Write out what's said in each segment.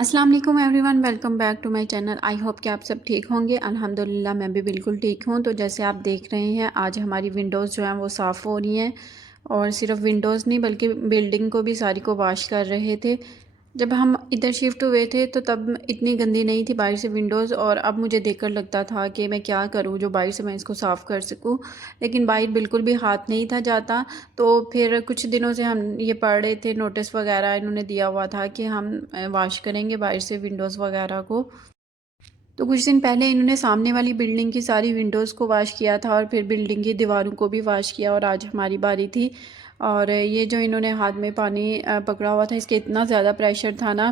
अस्सलाम वालेकुम everyone, welcome back to my channel. I hope कि आप सब ठीक होंगे। अल्हम्दुलिल्लाह मैं भी बिल्कुल ठीक हूँ। तो जैसे आप देख रहे हैं, आज हमारी विंडोज़ जो हैं वो साफ़ हो रही हैं, और सिर्फ विंडोज़ नहीं बल्कि बिल्डिंग को भी सारी को वॉश कर रहे थे। जब हम इधर शिफ्ट हुए थे तो तब इतनी गंदी नहीं थी बाहर से विंडोज़, और अब मुझे देखकर लगता था कि मैं क्या करूँ जो बाहर से मैं इसको साफ़ कर सकूँ, लेकिन बाहर बिल्कुल भी हाथ नहीं था जाता। तो फिर कुछ दिनों से हम ये पढ़ रहे थे, नोटिस वगैरह इन्होंने दिया हुआ था कि हम वॉश करेंगे बाहर से विंडोज़ वगैरह को। तो कुछ दिन पहले इन्होंने सामने वाली बिल्डिंग की सारी विंडोज़ को वॉश किया था, और फिर बिल्डिंग की दीवारों को भी वॉश किया, और आज हमारी बारी थी। और ये जो इन्होंने हाथ में पानी पकड़ा हुआ था, इसके इतना ज़्यादा प्रेशर था ना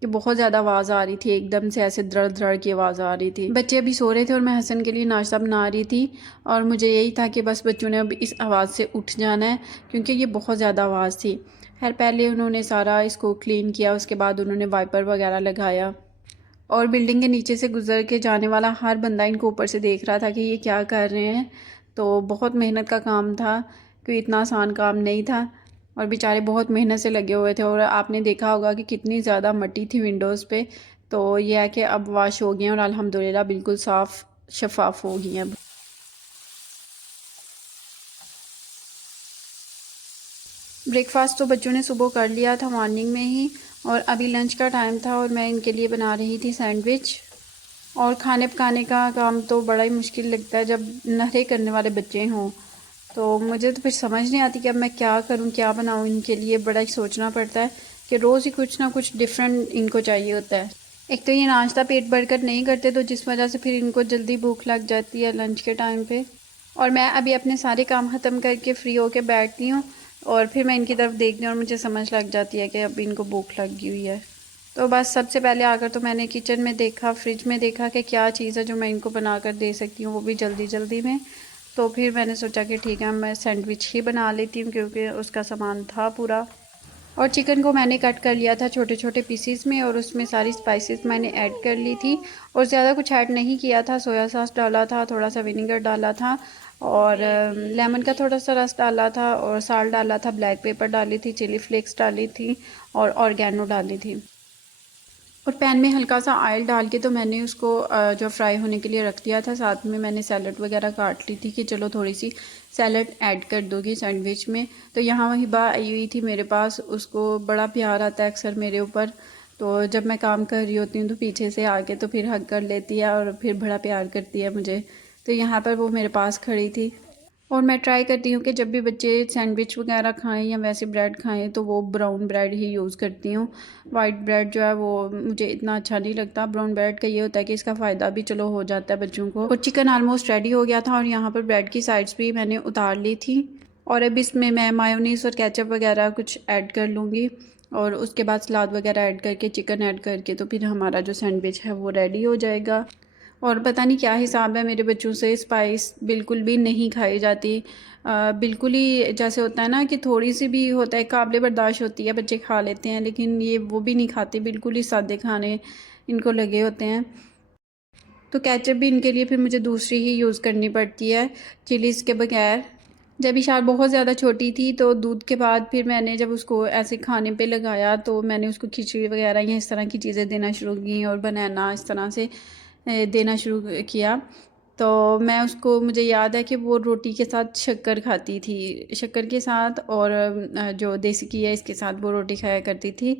कि बहुत ज़्यादा आवाज़ आ रही थी, एकदम से ऐसे दृढ़ दृढ़ की आवाज़ आ रही थी। बच्चे अभी सो रहे थे और मैं हसन के लिए नाश्ता बना रही थी, और मुझे यही था कि बस बच्चों ने अब इस आवाज़ से उठ जाना है, क्योंकि ये बहुत ज़्यादा आवाज़ थी। खैर पहले उन्होंने सारा इसको क्लीन किया, उसके बाद उन्होंने वाइपर वगैरह लगाया, और बिल्डिंग के नीचे से गुजर के जाने वाला हर बंदा इनको ऊपर से देख रहा था कि ये क्या कर रहे हैं। तो बहुत मेहनत का काम था, कोई इतना आसान काम नहीं था, और बेचारे बहुत मेहनत से लगे हुए थे। और आपने देखा होगा कि कितनी ज़्यादा मट्टी थी विंडोज़ पे। तो ये है कि अब वॉश हो गई हैं और अल्हम्दुलिल्लाह बिल्कुल साफ़ शफाफ हो गई हैं। ब्रेकफास्ट तो बच्चों ने सुबह कर लिया था मॉर्निंग में ही, और अभी लंच का टाइम था और मैं इनके लिए बना रही थी सैंडविच। और खाने पकाने का काम तो बड़ा ही मुश्किल लगता है जब नखरे करने वाले बच्चे हों। तो मुझे तो फिर समझ नहीं आती कि अब मैं क्या करूं, क्या बनाऊं इनके लिए। बड़ा ही सोचना पड़ता है कि रोज़ ही कुछ ना कुछ डिफरेंट इनको चाहिए होता है। एक तो ये नाश्ता पेट भरकर नहीं करते, तो जिस वजह से फिर इनको जल्दी भूख लग जाती है लंच के टाइम पे। और मैं अभी अपने सारे काम ख़त्म करके फ़्री होके बैठती हूँ, और फिर मैं इनकी तरफ देखती हूँ और मुझे समझ लग जाती है कि अब इनको भूख लगी हुई है। तो बस सबसे पहले आकर तो मैंने किचन में देखा, फ्रिज में देखा कि क्या चीज़ है जो मैं इनको बना कर दे सकती हूँ, वो भी जल्दी जल्दी में। तो फिर मैंने सोचा कि ठीक है, मैं सैंडविच ही बना लेती हूँ, क्योंकि उसका सामान था पूरा। और चिकन को मैंने कट कर लिया था छोटे छोटे पीसीस में, और उसमें सारी स्पाइसेस मैंने ऐड कर ली थी, और ज़्यादा कुछ ऐड नहीं किया था। सोया सॉस डाला था, थोड़ा सा विनेगर डाला था, और लेमन का थोड़ा सा रस डाला था, और साल्ट डाला था, ब्लैक पेपर डाली थी, चिली फ्लेक्स डाली थी, और ऑर्गेनो डाली थी। और पैन में हल्का सा ऑयल डाल के तो मैंने उसको जो फ्राई होने के लिए रख दिया था। साथ में मैंने सैलड वगैरह काट ली थी कि चलो थोड़ी सी सैलड ऐड कर दूँगी सैंडविच में। तो यहाँ हिबा आई हुई थी मेरे पास, उसको बड़ा प्यार आता है अक्सर मेरे ऊपर। तो जब मैं काम कर रही होती हूँ तो पीछे से आके तो फिर हग कर लेती है, और फिर बड़ा प्यार करती है मुझे। तो यहाँ पर वो मेरे पास खड़ी थी। और मैं ट्राई करती हूँ कि जब भी बच्चे सैंडविच वगैरह खाएं या वैसे ब्रेड खाएं तो वो ब्राउन ब्रेड ही यूज़ करती हूँ। वाइट ब्रेड जो है वो मुझे इतना अच्छा नहीं लगता। ब्राउन ब्रेड का ये होता है कि इसका फ़ायदा भी चलो हो जाता है बच्चों को। और चिकन ऑलमोस्ट रेडी हो गया था, और यहाँ पर ब्रेड की साइड्स भी मैंने उतार ली थी। और अब इसमें मैं मायोनीज़ और केचप वगैरह कुछ ऐड कर लूँगी, और उसके बाद सलाद वगैरह ऐड करके, चिकन ऐड करके, तो फिर हमारा जो सैंडविच है वो रेडी हो जाएगा। और पता नहीं क्या हिसाब है मेरे बच्चों से, स्पाइस बिल्कुल भी नहीं खाई जाती। बिल्कुल ही जैसे होता है ना कि थोड़ी सी भी होता है, काबिल बर्दाश्त होती है, बच्चे खा लेते हैं, लेकिन ये वो भी नहीं खाते, बिल्कुल ही सादे खाने इनको लगे होते हैं। तो केचप भी इनके लिए फिर मुझे दूसरी ही यूज़ करनी पड़ती है, चिलीज़ के बगैर। जब इशार बहुत ज़्यादा छोटी थी तो दूध के बाद फिर मैंने जब उसको ऐसे खाने पे लगाया, तो मैंने उसको खिचड़ी वगैरह या इस तरह की चीज़ें देना शुरू की, और बनाना इस तरह से देना शुरू किया। तो मैं उसको, मुझे याद है कि वो रोटी के साथ शक्कर खाती थी, शक्कर के साथ, और जो देसी घी है इसके साथ वो रोटी खाया करती थी।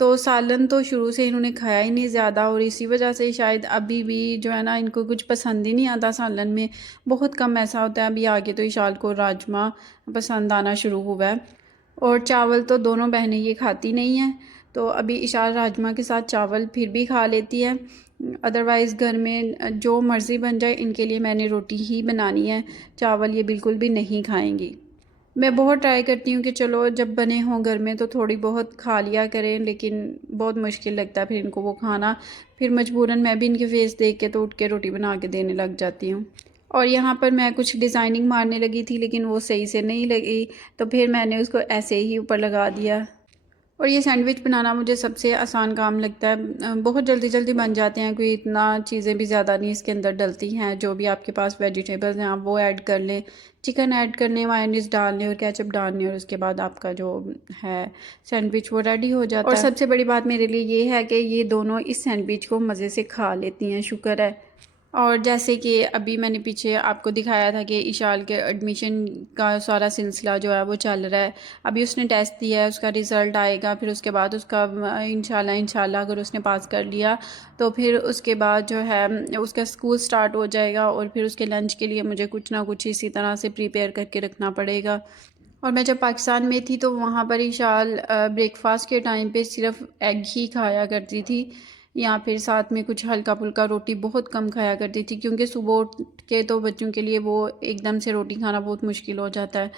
तो सालन तो शुरू से इन्होंने खाया ही नहीं ज़्यादा, और इसी वजह से शायद अभी भी जो है ना इनको कुछ पसंद ही नहीं आता सालन में। बहुत कम ऐसा होता है। अभी आगे तो इशाल को राजमा पसंद आना शुरू हुआ है, और चावल तो दोनों बहनें ये खाती नहीं हैं। तो अभी इशाल राजमा के साथ चावल फिर भी खा लेती है। अदरवाइज़ घर में जो मर्ज़ी बन जाए, इनके लिए मैंने रोटी ही बनानी है, चावल ये बिल्कुल भी नहीं खाएंगी। मैं बहुत ट्राई करती हूँ कि चलो जब बने हों घर में तो थोड़ी बहुत खा लिया करें, लेकिन बहुत मुश्किल लगता है फिर इनको वो खाना। फिर मजबूरन मैं भी इनके फेस देख के तो उठ के रोटी बना के देने लग जाती हूँ। और यहाँ पर मैं कुछ डिज़ाइनिंग मारने लगी थी, लेकिन वो सही से नहीं लगी, तो फिर मैंने उसको ऐसे ही ऊपर लगा दिया। और ये सैंडविच बनाना मुझे सबसे आसान काम लगता है, बहुत जल्दी जल्दी बन जाते हैं, कोई इतना चीज़ें भी ज़्यादा नहीं इसके अंदर डलती हैं। जो भी आपके पास वेजिटेबल्स हैं आप वो ऐड कर लें, चिकन ऐड करने, मायोनीज़ डालने और केचप डालने, और उसके बाद आपका जो है सैंडविच वो रेडी हो जाता है। और सबसे बड़ी बात मेरे लिए ये है कि ये दोनों इस सैंडविच को मज़े से खा लेती हैं, शुक्र है। और जैसे कि अभी मैंने पीछे आपको दिखाया था कि इशाल के एडमिशन का सारा सिलसिला जो है वो चल रहा है। अभी उसने टेस्ट दिया है, उसका रिज़ल्ट आएगा, फिर उसके बाद उसका इंशाल्लाह अगर उसने पास कर लिया तो फिर उसके बाद जो है उसका स्कूल स्टार्ट हो जाएगा, और फिर उसके लंच के लिए मुझे कुछ ना कुछ इसी तरह से प्रिपेयर करके रखना पड़ेगा। और मैं जब पाकिस्तान में थी तो वहाँ पर इशाल ब्रेकफास्ट के टाइम पे सिर्फ एग ही खाया करती थी, या फिर साथ में कुछ हल्का फुल्का रोटी बहुत कम खाया करती थी, क्योंकि सुबह उठ के तो बच्चों के लिए वो एकदम से रोटी खाना बहुत मुश्किल हो जाता है।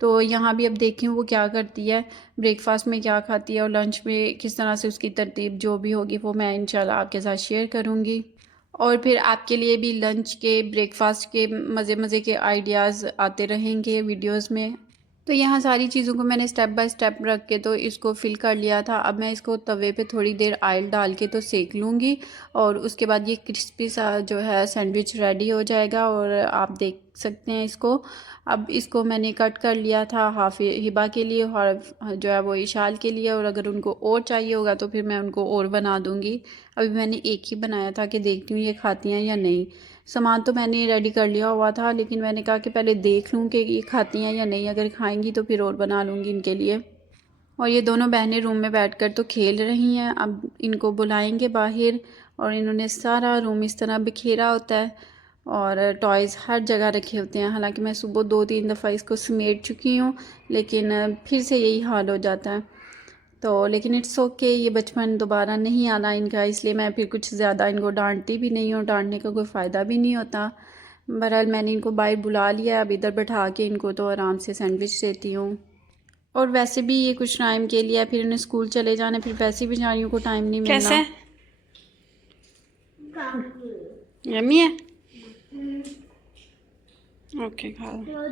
तो यहाँ भी अब देखें वो क्या करती है, ब्रेकफास्ट में क्या खाती है और लंच में किस तरह से उसकी तरतीब जो भी होगी वो मैं इंशाल्लाह आपके साथ शेयर करूँगी। और फिर आपके लिए भी लंच के, ब्रेकफास्ट के मज़े मज़े के आइडियाज़ आते रहेंगे वीडियोज़ में। तो यहाँ सारी चीज़ों को मैंने स्टेप बाय स्टेप रख के तो इसको फिल कर लिया था। अब मैं इसको तवे पे थोड़ी देर ऑयल डाल के तो सेक लूँगी, और उसके बाद ये क्रिस्पी सा जो है सैंडविच रेडी हो जाएगा। और आप देख सकते हैं इसको। अब इसको मैंने कट कर लिया था, हाफ हिबा के लिए और जो है वो इशाल के लिए, और अगर उनको और चाहिए होगा तो फिर मैं उनको और बना दूँगी। अभी मैंने एक ही बनाया था कि देखती हूँ ये खाती हैं या नहीं। सामान तो मैंने रेडी कर लिया हुआ था, लेकिन मैंने कहा कि पहले देख लूँ कि ये खाती हैं या नहीं, अगर खाएंगी तो फिर और बना लूँगी इनके लिए। और ये दोनों बहनें रूम में बैठकर तो खेल रही हैं। अब इनको बुलाएंगे बाहर, और इन्होंने सारा रूम इस तरह बिखेरा होता है और टॉयज़ हर जगह रखे होते हैं। हालांकि मैं सुबह 2-3 दफ़ा इसको समेट चुकी हूँ, लेकिन फिर से यही हाल हो जाता है। तो लेकिन इट्स ओके, ये बचपन दोबारा नहीं आना इनका, इसलिए मैं फिर कुछ ज़्यादा इनको डांटती भी नहीं हूँ, डांटने का कोई फ़ायदा भी नहीं होता। बहरहाल मैंने इनको बाहर बुला लिया, अब इधर बैठा के इनको तो आराम से सैंडविच देती हूँ। और वैसे भी ये कुछ टाइम के लिए, फिर इन्हें स्कूल चले जाने, फिर वैसे भी बेचारियों को टाइम नहीं मिलना। कैसे यम्मी है? ओके खा लो।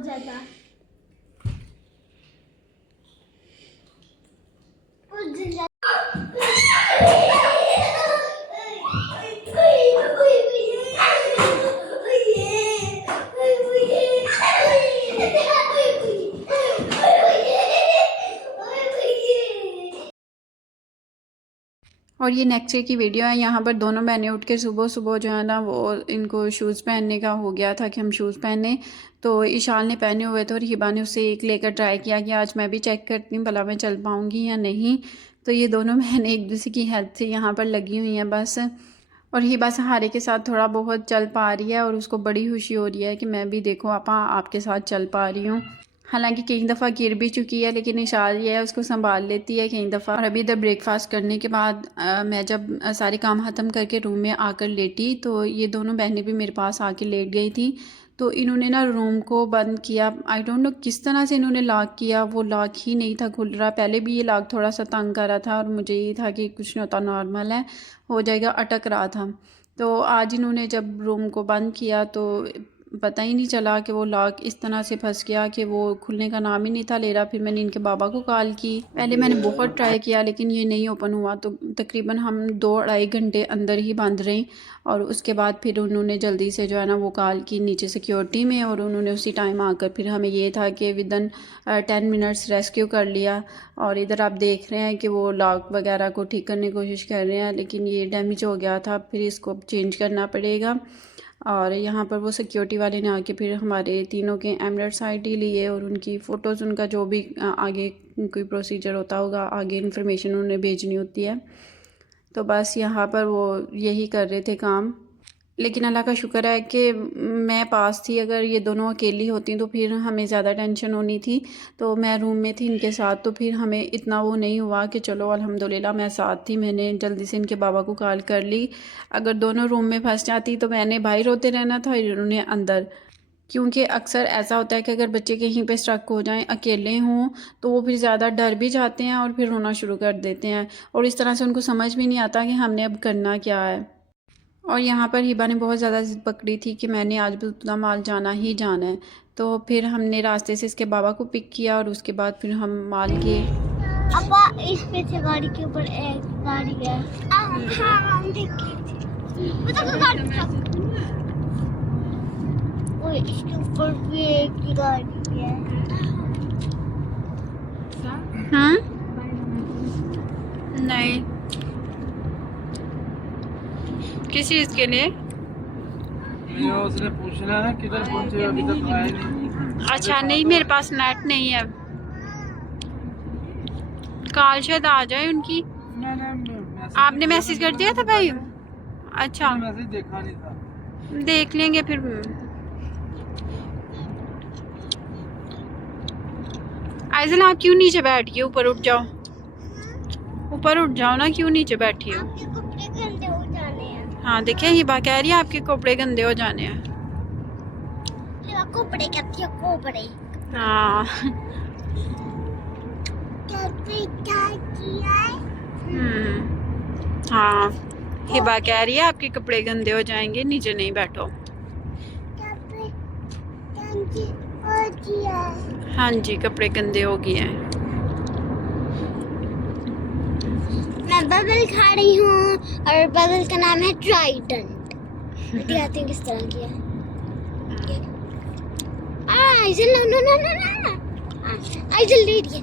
और ये नेक्स्ट डे की वीडियो है। यहाँ पर दोनों बहनें उठ के सुबह सुबह जो है ना वो इनको शूज़ पहनने का हो गया था कि हम शूज़ पहने, तो इशाल ने पहने हुए थे और हिबा ने उससे एक लेकर ट्राई किया कि आज मैं भी चेक करती हूँ भला मैं चल पाऊँगी या नहीं। तो ये दोनों बहनें एक दूसरे की हेल्प से यहाँ पर लगी हुई हैं बस। और हिबा सहारे के साथ थोड़ा बहुत चल पा रही है, और उसको बड़ी खुशी हो रही है कि मैं भी देखो आपा आपके साथ चल पा रही हूँ। हालांकि कई दफ़ा गिर भी चुकी है, लेकिन इशाल ये है उसको संभाल लेती है कई दफ़ा। और अभी इधर ब्रेकफास्ट करने के बाद मैं जब सारे काम ख़त्म करके रूम में आकर लेटी, तो ये दोनों बहनें भी मेरे पास आके लेट गई थी। तो इन्होंने ना रूम को बंद किया, आई डोंट नो किस तरह से इन्होंने लॉक किया, वो लॉक ही नहीं था खुल रहा। पहले भी ये लॉक थोड़ा सा तंग कर रहा था, और मुझे ये था कि कुछ नहीं होता, नॉर्मल है, हो जाएगा, अटक रहा था। तो आज इन्होंने जब रूम को बंद किया तो पता ही नहीं चला कि वो लॉक इस तरह से फंस गया कि वो खुलने का नाम ही नहीं था ले रहा। फिर मैंने इनके बाबा को कॉल की, पहले मैंने बहुत ट्राई किया लेकिन ये नहीं ओपन हुआ। तो तकरीबन हम 2-2.5 घंटे अंदर ही बंद रहे, और उसके बाद फिर उन्होंने जल्दी से जो है ना वो कॉल की नीचे सिक्योरिटी में, और उन्होंने उसी टाइम आकर फिर हमें ये था कि विदन 10 मिनट्स रेस्क्यू कर लिया। और इधर आप देख रहे हैं कि वो लॉक वगैरह को ठीक करने की कोशिश कर रहे हैं, लेकिन ये डैमेज हो गया था, फिर इसको चेंज करना पड़ेगा। और यहाँ पर वो सिक्योरिटी वाले ने आके फिर हमारे तीनों के एमरेट्स आईडी लिए, और उनकी फ़ोटोज़, उनका जो भी आगे कोई प्रोसीजर होता होगा, आगे इन्फॉर्मेशन उन्हें भेजनी होती है। तो बस यहाँ पर वो यही कर रहे थे काम। लेकिन अल्लाह का शुक्र है कि मैं पास थी, अगर ये दोनों अकेली होती तो फिर हमें ज़्यादा टेंशन होनी थी। तो मैं रूम में थी इनके साथ, तो फिर हमें इतना वो नहीं हुआ कि चलो अल्हम्दुलिल्लाह मैं साथ थी, मैंने जल्दी से इनके बाबा को कॉल कर ली। अगर दोनों रूम में फंस जाती तो मैंने बाहर होते रहना था, इन्होंने अंदर। क्योंकि अक्सर ऐसा होता है कि अगर बच्चे कहीं पे स्ट्रक हो जाएं, अकेले हों, तो वो फिर ज़्यादा डर भी जाते हैं और फिर रोना शुरू कर देते हैं, और इस तरह से उनको समझ भी नहीं आता कि हमने अब करना क्या है। और यहाँ पर हिबा ने बहुत ज़्यादा ज़िद पकड़ी थी कि मैंने आज बुलतुला माल जाना ही जाना है। तो फिर हमने रास्ते से इसके बाबा को पिक किया, और उसके बाद फिर हम माल के अपा इस पीछे गाड़ी के ऊपर एक गाड़ी है। हाँ देखिए और इसके ऊपर भी एक गाड़ी है। नहीं, किस चीज के लिए? उसने पूछना है किधर पहुंचे, अभी तक आए नहीं। अच्छा, नहीं मेरे पास नेट नहीं है, कॉल शायद आ जाए उनकी। आपने मैसेज कर दिया था भाई? अच्छा, मैसेज देखा नहीं था। देख लेंगे फिर। आइजल आप क्यों नीचे बैठ गए? ऊपर उठ जाओ, ऊपर उठ जाओ ना, क्यों नीचे बैठी हो? आपके कपड़े गंदे हो जाने हैं। हाँ देखिए, हिबा कह रही है आपके कपड़े गंदे हो जाने हैं। कपड़े कहती है, कपड़े। हाँ हाँ, हिबा कह रही है आपके कपड़े गंदे हो जाएंगे, नीचे नहीं बैठो। हाँ जी, कपड़े गंदे हो गए हैं। मैं बबल खा रही हूँ और बबल का नाम है ट्राइडेंट। दिखाती हूँ किस तरह की है। आइजल नो नो नो नो, आइजल ले रही है।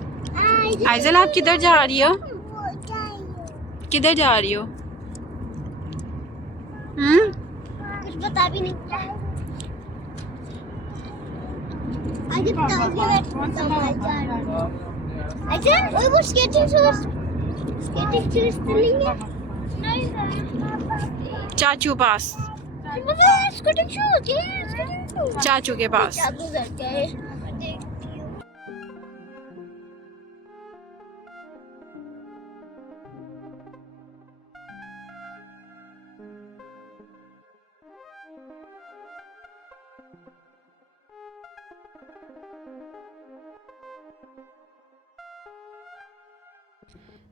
आइजल आप किधर जा रही हो? किधर जा रही हो? कुछ बता भी नहीं। आइजल वो स्केटिंग शूज तो नहीं है। चाचू पास, स्केटिंग शूज चाचू के पास। चाचू घर के है।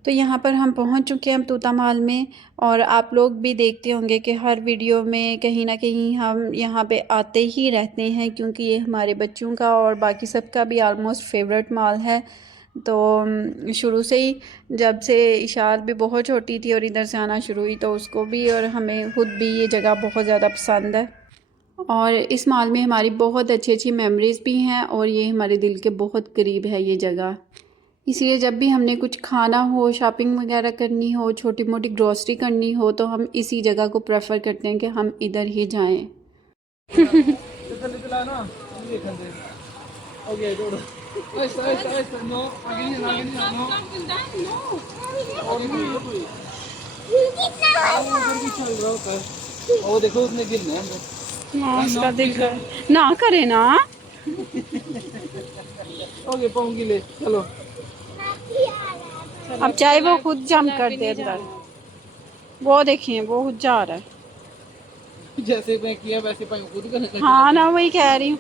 तो यहाँ पर हम पहुँच चुके हैं तोता महल में, और आप लोग भी देखते होंगे कि हर वीडियो में कहीं ना कहीं हम यहाँ पे आते ही रहते हैं, क्योंकि ये हमारे बच्चों का और बाकी सबका भी आलमोस्ट फेवरेट मॉल है। तो शुरू से ही, जब से इशार भी बहुत छोटी थी और इधर से आना शुरू हुई, तो उसको भी और हमें खुद भी ये जगह बहुत ज़्यादा पसंद है। और इस मॉल में हमारी बहुत अच्छी अच्छी मेमोरीज़ भी हैं, और ये हमारे दिल के बहुत करीब है ये जगह। इसलिए जब भी हमने कुछ खाना हो, शॉपिंग वगैरह करनी हो, छोटी मोटी ग्रोसरी करनी हो, तो हम इसी जगह को प्रेफर करते हैं कि हम इधर ही जाएं। वो देखो उसने गिरना है। हाँ, उसका दिल कर ना करे ना। ओके पाऊंगी ले चलो। अब चाहे वो खुद जंप कर दे अंदर, वो देखिए वो खुद जा रहा है। जैसे मैं किया वैसे पाऊँ खुद करना। हाँ ना, वही कह रही हूँ।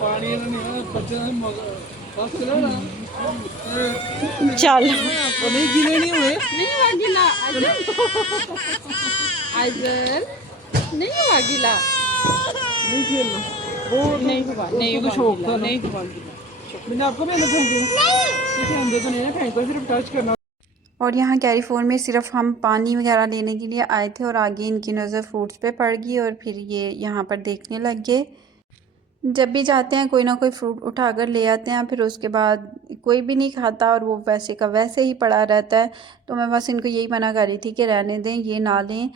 पानी चल नहीं गिले नहीं हुए। नहीं हुआ गीला आइजल, नहीं हुआ गीला, नहीं खेलना वो नहीं हुआ, नहीं हुआ शौक गीला, था नहीं हुआ गीला। मैंने आपको भी अंदर अंदर तो नहीं ना कहीं को सिर्फ टच करना। और यहाँ कैरीफोर में सिर्फ हम पानी वगैरह लेने के लिए आए थे, और आगे इनकी नज़र फ्रूट्स पे पड़ गई, और फिर ये यहाँ पर देखने लग गए। जब भी जाते हैं कोई ना कोई फ्रूट उठा कर ले आते हैं, फिर उसके बाद कोई भी नहीं खाता और वो वैसे का वैसे ही पड़ा रहता है। तो मैं बस इनको यही मना कर रही थी कि रहने दें, ये ना लें,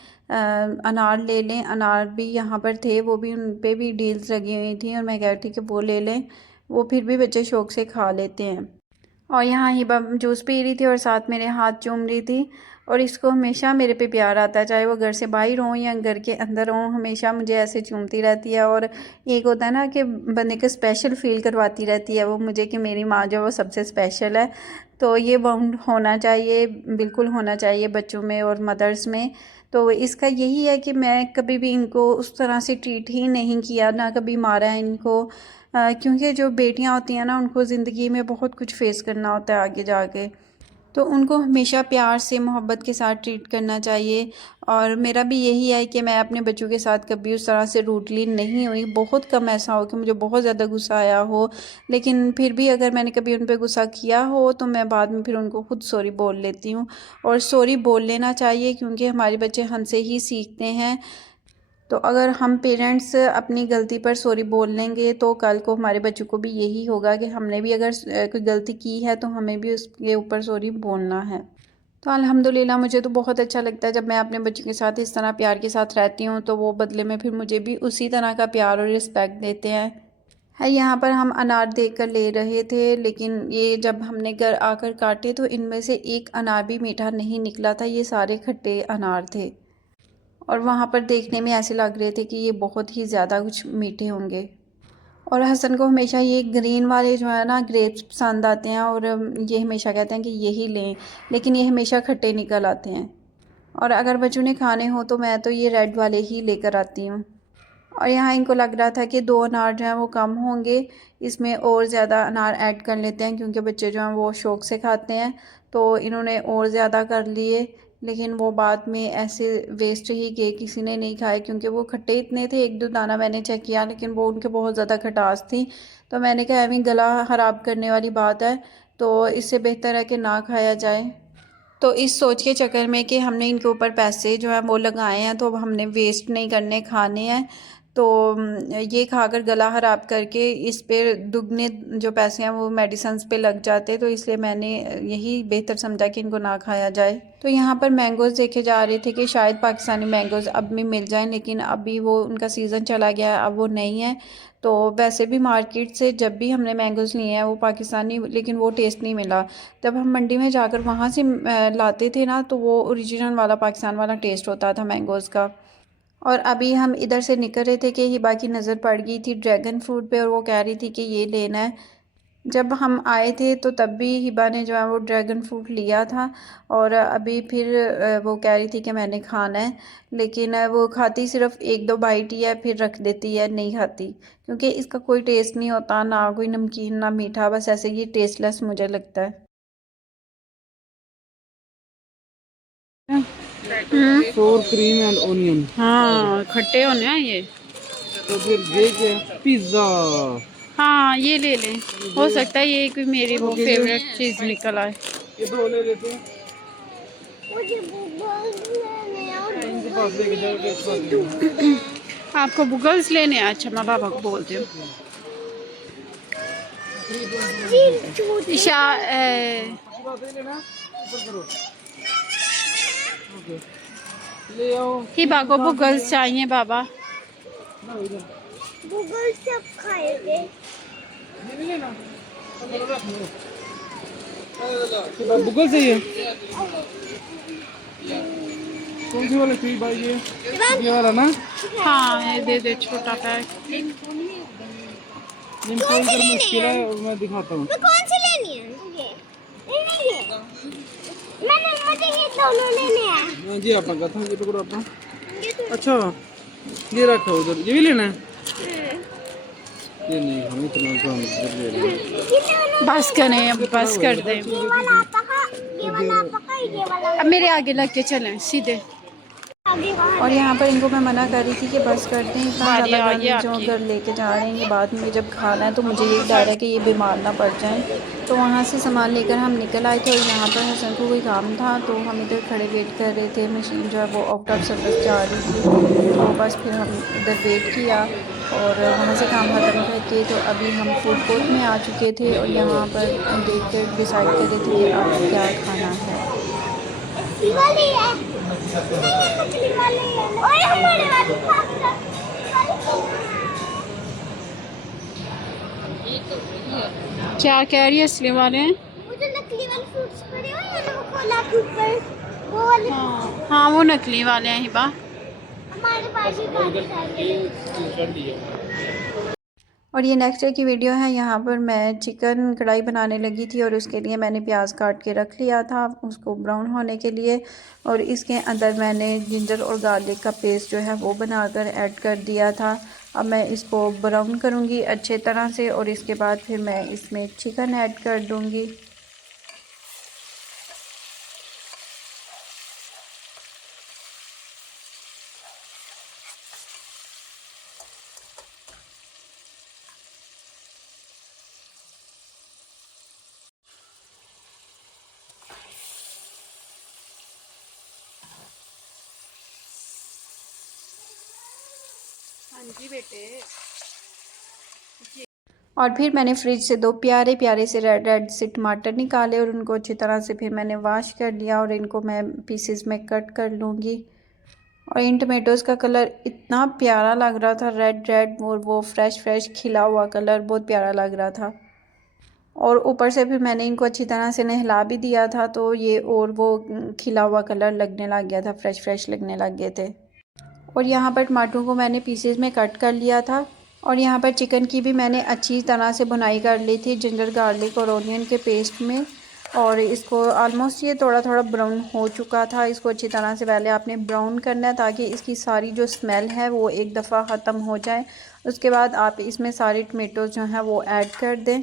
अनार ले लें। अनार भी यहाँ पर थे, वो भी उन पे भी डील्स लगी हुई थी, और मैं कह रही थी कि वो ले लें, वो फिर भी बच्चे शौक से खा लेते हैं। और यहाँ हिबा जूस पी रही थी और साथ मेरे हाथ चूम रही थी, और इसको हमेशा मेरे पे प्यार आता है, चाहे वो घर से बाहर हो या घर के अंदर हो, हमेशा मुझे ऐसे चूमती रहती है। और एक होता है ना कि बंदे को स्पेशल फील करवाती रहती है वो मुझे, कि मेरी माँ जो वो सबसे स्पेशल है। तो ये बाउंड होना चाहिए, बिल्कुल होना चाहिए बच्चों में और मदर्स में। तो इसका यही है कि मैं कभी भी इनको उस तरह से ट्रीट ही नहीं किया, ना कभी मारा है इनको, क्योंकि जो बेटियां होती हैं ना, उनको ज़िंदगी में बहुत कुछ फेस करना होता है आगे जाके। तो उनको हमेशा प्यार से मोहब्बत के साथ ट्रीट करना चाहिए। और मेरा भी यही है कि मैं अपने बच्चों के साथ कभी उस तरह से रूडली नहीं हुई। बहुत कम ऐसा हो कि मुझे बहुत ज़्यादा गुस्सा आया हो, लेकिन फिर भी अगर मैंने कभी उन पर गुस्सा किया हो तो मैं बाद में फिर उनको खुद सॉरी बोल लेती हूँ। और सॉरी बोल लेना चाहिए क्योंकि हमारे बच्चे हमसे ही सीखते हैं। तो अगर हम पेरेंट्स अपनी गलती पर सॉरी बोल लेंगे तो कल को हमारे बच्चों को भी यही होगा कि हमने भी अगर कोई गलती की है तो हमें भी उसके ऊपर सॉरी बोलना है। तो अल्हम्दुलिल्लाह मुझे तो बहुत अच्छा लगता है जब मैं अपने बच्चों के साथ इस तरह प्यार के साथ रहती हूँ, तो वो बदले में फिर मुझे भी उसी तरह का प्यार और रिस्पेक्ट देते हैं। यहाँ पर हम अनार देख कर ले रहे थे, लेकिन ये जब हमने घर आकर काटे तो इनमें से एक अनार भी मीठा नहीं निकला था, ये सारे खट्टे अनार थे। और वहाँ पर देखने में ऐसे लग रहे थे कि ये बहुत ही ज़्यादा कुछ मीठे होंगे। और हसन को हमेशा ये ग्रीन वाले जो है ना ग्रेप्स पसंद आते हैं, और ये हमेशा कहते हैं कि यही लें, लेकिन ये हमेशा खट्टे निकल आते हैं। और अगर बच्चों ने खाने हो तो मैं तो ये रेड वाले ही लेकर आती हूँ। और यहाँ इनको लग रहा था कि 2 अनार जो हैं वो कम होंगे, इसमें और ज़्यादा अनार ऐड कर लेते हैं क्योंकि बच्चे जो हैं वो शौक़ से खाते हैं। तो इन्होंने और ज़्यादा कर लिए, लेकिन वो बाद में ऐसे वेस्ट ही गए, किसी ने नहीं खाए क्योंकि वो खट्टे इतने थे। 1-2 दाना मैंने चेक किया, लेकिन वो उनके बहुत ज़्यादा खटास थी। तो मैंने कहा अभी गला ख़राब करने वाली बात है, तो इससे बेहतर है कि ना खाया जाए। तो इस सोच के चक्कर में कि हमने इनके ऊपर पैसे जो हैं वो लगाए हैं तो अब हमने वेस्ट नहीं करने, खाने हैं। तो ये खाकर गला ख़राब करके इस पे दुगने जो पैसे हैं वो मेडिसिन्स पे लग जाते, तो इसलिए मैंने यही बेहतर समझा कि इनको ना खाया जाए। तो यहाँ पर मैंगोज़ देखे जा रहे थे कि शायद पाकिस्तानी मैंगोज़ अब भी मिल जाएं, लेकिन अभी वो उनका सीज़न चला गया है, अब वो नहीं है। तो वैसे भी मार्केट से जब भी हमने मैंगोज़ लिए हैं वो पाकिस्तानी, लेकिन वो टेस्ट नहीं मिला। जब हम मंडी में जाकर वहाँ से लाते थे ना, तो वो ओरिजिनल वाला पाकिस्तान वाला टेस्ट होता था मैंगोज़ का। और अभी हम इधर से निकल रहे थे कि हिबा की नज़र पड़ गई थी ड्रैगन फ्रूट पे, और वो कह रही थी कि ये लेना है। जब हम आए थे तो तब भी हिबा ने जो है वो ड्रैगन फ्रूट लिया था, और अभी फिर वो कह रही थी कि मैंने खाना है, लेकिन वो खाती सिर्फ 1-2 बाइट ही है, फिर रख देती है, नहीं खाती क्योंकि इसका कोई टेस्ट नहीं होता, ना कोई नमकीन ना मीठा, बस ऐसे ये टेस्टलेस मुझे लगता है। सोर क्रीम एंड ओनियन। हाँ खट्टे होने हैं ये। तो फिर ये क्या पिज्ज़ा? हाँ ये ले लें, हो सकता है ये कोई मेरी वो फेवरेट चीज़ निकल आए। ये 2 ले लेते हैं। मुझे बुगल्स लेने हैं और इनके पास लेके जाओ, इनके पास लेके जाओ। आपको बुगल्स लेने हैं? अच्छा मैं पापा को बोलती हूँ। ईशा ओके, ले आओ। हिबा को बुगल्स चाहिए बाबा। बुगल्स सब खाएंगे। ये नहीं लेना, बुगल चाहिए। कौन सी वाला चाहिए भाई? ये वाला ना? हाँ ये दे दे छोटा पैक। कौन सी लेनी मुश्किल है? है, मैं दिखाता हूँ। तो कौन सी लेनी है? ये मुझे ये दोनों लेने हैं। हाँ जी, आपका था ये टुकड़ा आपका। अच्छा ये रखा उधर, ये भी लेना है? ये नहीं, हम इतना काम ले रहे हैं। बस करें अब, बस कर दें। ये वाला पका, ये वाला अब मेरे आगे लग के चलें सीधे। आगे वहाँ और यहाँ पर इनको मैं मना कर रही थी कि बस कर दें, इतना बारी ज़्यादा आ गई हाँ, आपकी। हाँ। जो घर लेके जा रहे हैं ये बाद में जब खाना है तो मुझे ये डर है कि ये बीमार ना पड़ जाएं। तो वहाँ से सामान लेकर हम निकल आए थे, और यहाँ पर हसन को कोई काम था तो हम इधर खड़े वेट कर रहे थे। मशीन जो है वो आउट ऑफ सर्विस जा रही थी, तो बस फिर हम इधर वेट किया और वहाँ से काम ख़त्म करके तो अभी हम फूड कोर्ट में आ चुके थे, और यहाँ पर देख कर डिसाइड कर रहे थे कि अब क्या खाना है। वाली है। मछली वाली है। ओए हमारे वाली क्या कह रही है असली वाले हैं? मुझे नकली वाले फ्रूट्स पड़े हुए हैं वो कोला के ऊपर, वो वाले हाँ वो नकली वाले हैं हिबा। हमारे पास ही काफी सारे। और ये नेक्स्ट डे की वीडियो है। यहाँ पर मैं चिकन कढ़ाई बनाने लगी थी, और उसके लिए मैंने प्याज काट के रख लिया था उसको ब्राउन होने के लिए, और इसके अंदर मैंने जिंजर और गार्लिक का पेस्ट जो है वो बनाकर ऐड कर दिया था। अब मैं इसको ब्राउन करूँगी अच्छे तरह से, और इसके बाद फिर मैं इसमें चिकन ऐड कर दूँगी। जी बेटे। और फिर मैंने फ्रिज से 2 प्यारे प्यारे से रेड से टमाटर निकाले और उनको अच्छी तरह से फिर मैंने वॉश कर लिया और इनको मैं पीसेस में कट कर लूँगी। और इन टमेटोज़ का कलर इतना प्यारा लग रहा था, रेड रेड, और वो फ्रेश खिला हुआ कलर बहुत प्यारा लग रहा था। और ऊपर से फिर मैंने इनको अच्छी तरह से नहला भी दिया था, तो ये और वो खिला हुआ कलर लगने लग गया था, फ्रेश लगने लग गए थे। और यहाँ पर टमाटरों को मैंने पीसेस में कट कर लिया था। और यहाँ पर चिकन की भी मैंने अच्छी तरह से भुनाई कर ली थी जिंजर गार्लिक और ऑनियन के पेस्ट में। और इसको ऑलमोस्ट ये थोड़ा ब्राउन हो चुका था। इसको अच्छी तरह से पहले आपने ब्राउन करना है ताकि इसकी सारी जो स्मेल है वो एक दफ़ा ख़त्म हो जाए। उसके बाद आप इसमें सारे टमेटो जो हैं वो ऐड कर दें।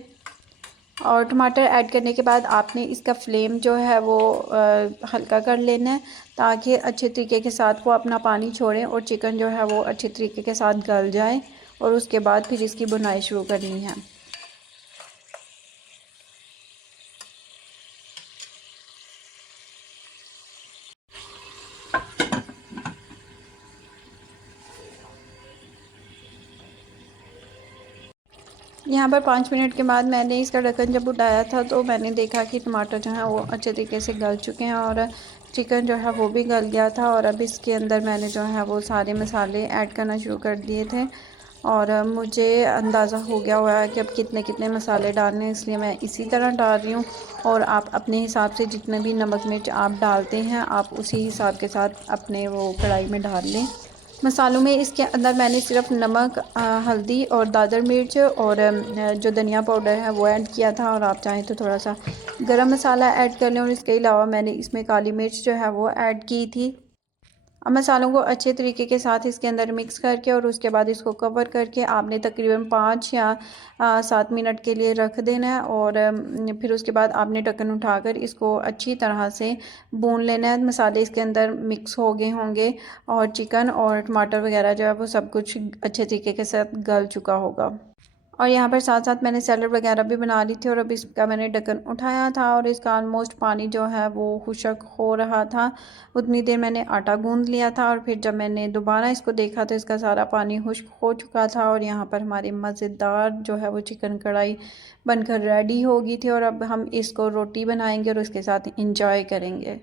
और टमाटर ऐड करने के बाद आपने इसका फ्लेम जो है वो हल्का कर लेना है ताकि अच्छे तरीके के साथ वो अपना पानी छोड़ें और चिकन जो है वो अच्छे तरीके के साथ गल जाए। और उसके बाद फिर इसकी बुनाई शुरू करनी है। यहाँ पर 5 मिनट के बाद मैंने इसका ढक्कन जब उठाया था तो मैंने देखा कि टमाटर जो है वो अच्छे तरीके से गल चुके हैं और चिकन जो है वो भी गल गया था। और अब इसके अंदर मैंने जो है वो सारे मसाले ऐड करना शुरू कर दिए थे। और मुझे अंदाज़ा हो गया हुआ है कि अब कितने मसाले डालने हैं, इसलिए मैं इसी तरह डाल रही हूँ। और आप अपने हिसाब से जितने भी नमक मिर्च आप डालते हैं आप उसी हिसाब के साथ अपने वो कढ़ाई में डाल लें। मसालों में इसके अंदर मैंने सिर्फ नमक, हल्दी और दादर मिर्च और जो धनिया पाउडर है वो ऐड किया था। और आप चाहें तो थोड़ा सा गरम मसाला ऐड कर लें। और इसके अलावा मैंने इसमें काली मिर्च जो है वो ऐड की थी। अब मसालों को अच्छे तरीके के साथ इसके अंदर मिक्स करके और उसके बाद इसको कवर करके आपने तकरीबन 5 या 7 मिनट के लिए रख देना है। और फिर उसके बाद आपने ढक्कन उठाकर इसको अच्छी तरह से भून लेना है। मसाले इसके अंदर मिक्स हो गए होंगे और चिकन और टमाटर वगैरह जो है वो सब कुछ अच्छे तरीके के साथ गल चुका होगा। और यहाँ पर साथ साथ मैंने सैलड वगैरह भी बना ली थी। और अब इसका मैंने ढक्कन उठाया था और इसका ऑलमोस्ट पानी जो है वो खुश्क हो रहा था। उतनी देर मैंने आटा गूंद लिया था और फिर जब मैंने दोबारा इसको देखा तो इसका सारा पानी खुश्क हो चुका था। और यहाँ पर हमारी मज़ेदार जो है वो चिकन कढ़ाई बनकर रेडी हो गई थी। और अब हम इसको रोटी बनाएंगे और उसके साथ इंजॉय करेंगे।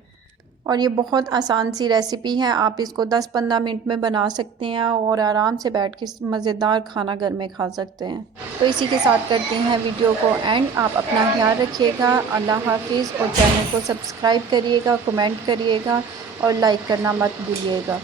और ये बहुत आसान सी रेसिपी है, आप इसको 10-15 मिनट में बना सकते हैं और आराम से बैठ के मज़ेदार खाना घर में खा सकते हैं। तो इसी के साथ करते हैं वीडियो को एंड। आप अपना ख्याल रखिएगा। अल्लाह हाफिज़। और चैनल को सब्सक्राइब करिएगा, कमेंट करिएगा और लाइक करना मत भूलिएगा।